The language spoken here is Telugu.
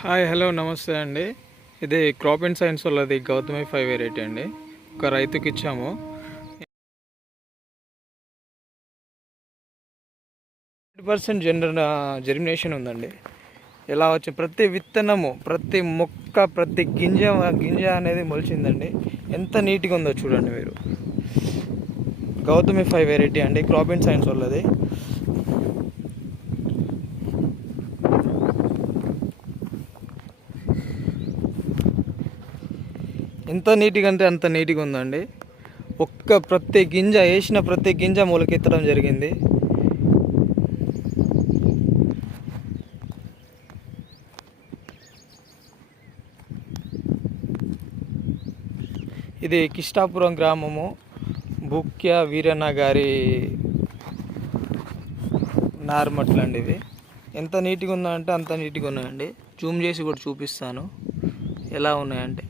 హాయ్ హలో నమస్తే అండి. ఇది క్రాప్ అండ్ సైన్స్ వాళ్ళది గౌతమి 5 వెరైటీ అండి. ఒక రైతుకి ఇచ్చాము. 100% జెర్మినేషన్ ఉందండి. ఎలా వచ్చి ప్రతి విత్తనము, ప్రతి మొక్క, ప్రతి గింజ అనేది మొలిచిందండి. ఎంత నీట్గా ఉందో చూడండి మీరు. గౌతమి 5 వెరైటీ అండి, క్రాప్ అండ్ సైన్స్ వాళ్ళది. ఎంత నీట్గా అంటే అంత నీట్గా ఉందండి. ప్రతి గింజ వేసిన ప్రతి గింజ మొలకెత్తడం జరిగింది. ఇది కిష్టాపురం గ్రామము, బుక్య వీరన్న గారి నార్మట్లు అండి. ఇది ఎంత నీట్గా ఉందంటే అంత నీట్గా ఉన్నాయండి. జూమ్ చేసి కూడా చూపిస్తాను ఎలా ఉన్నాయంటే.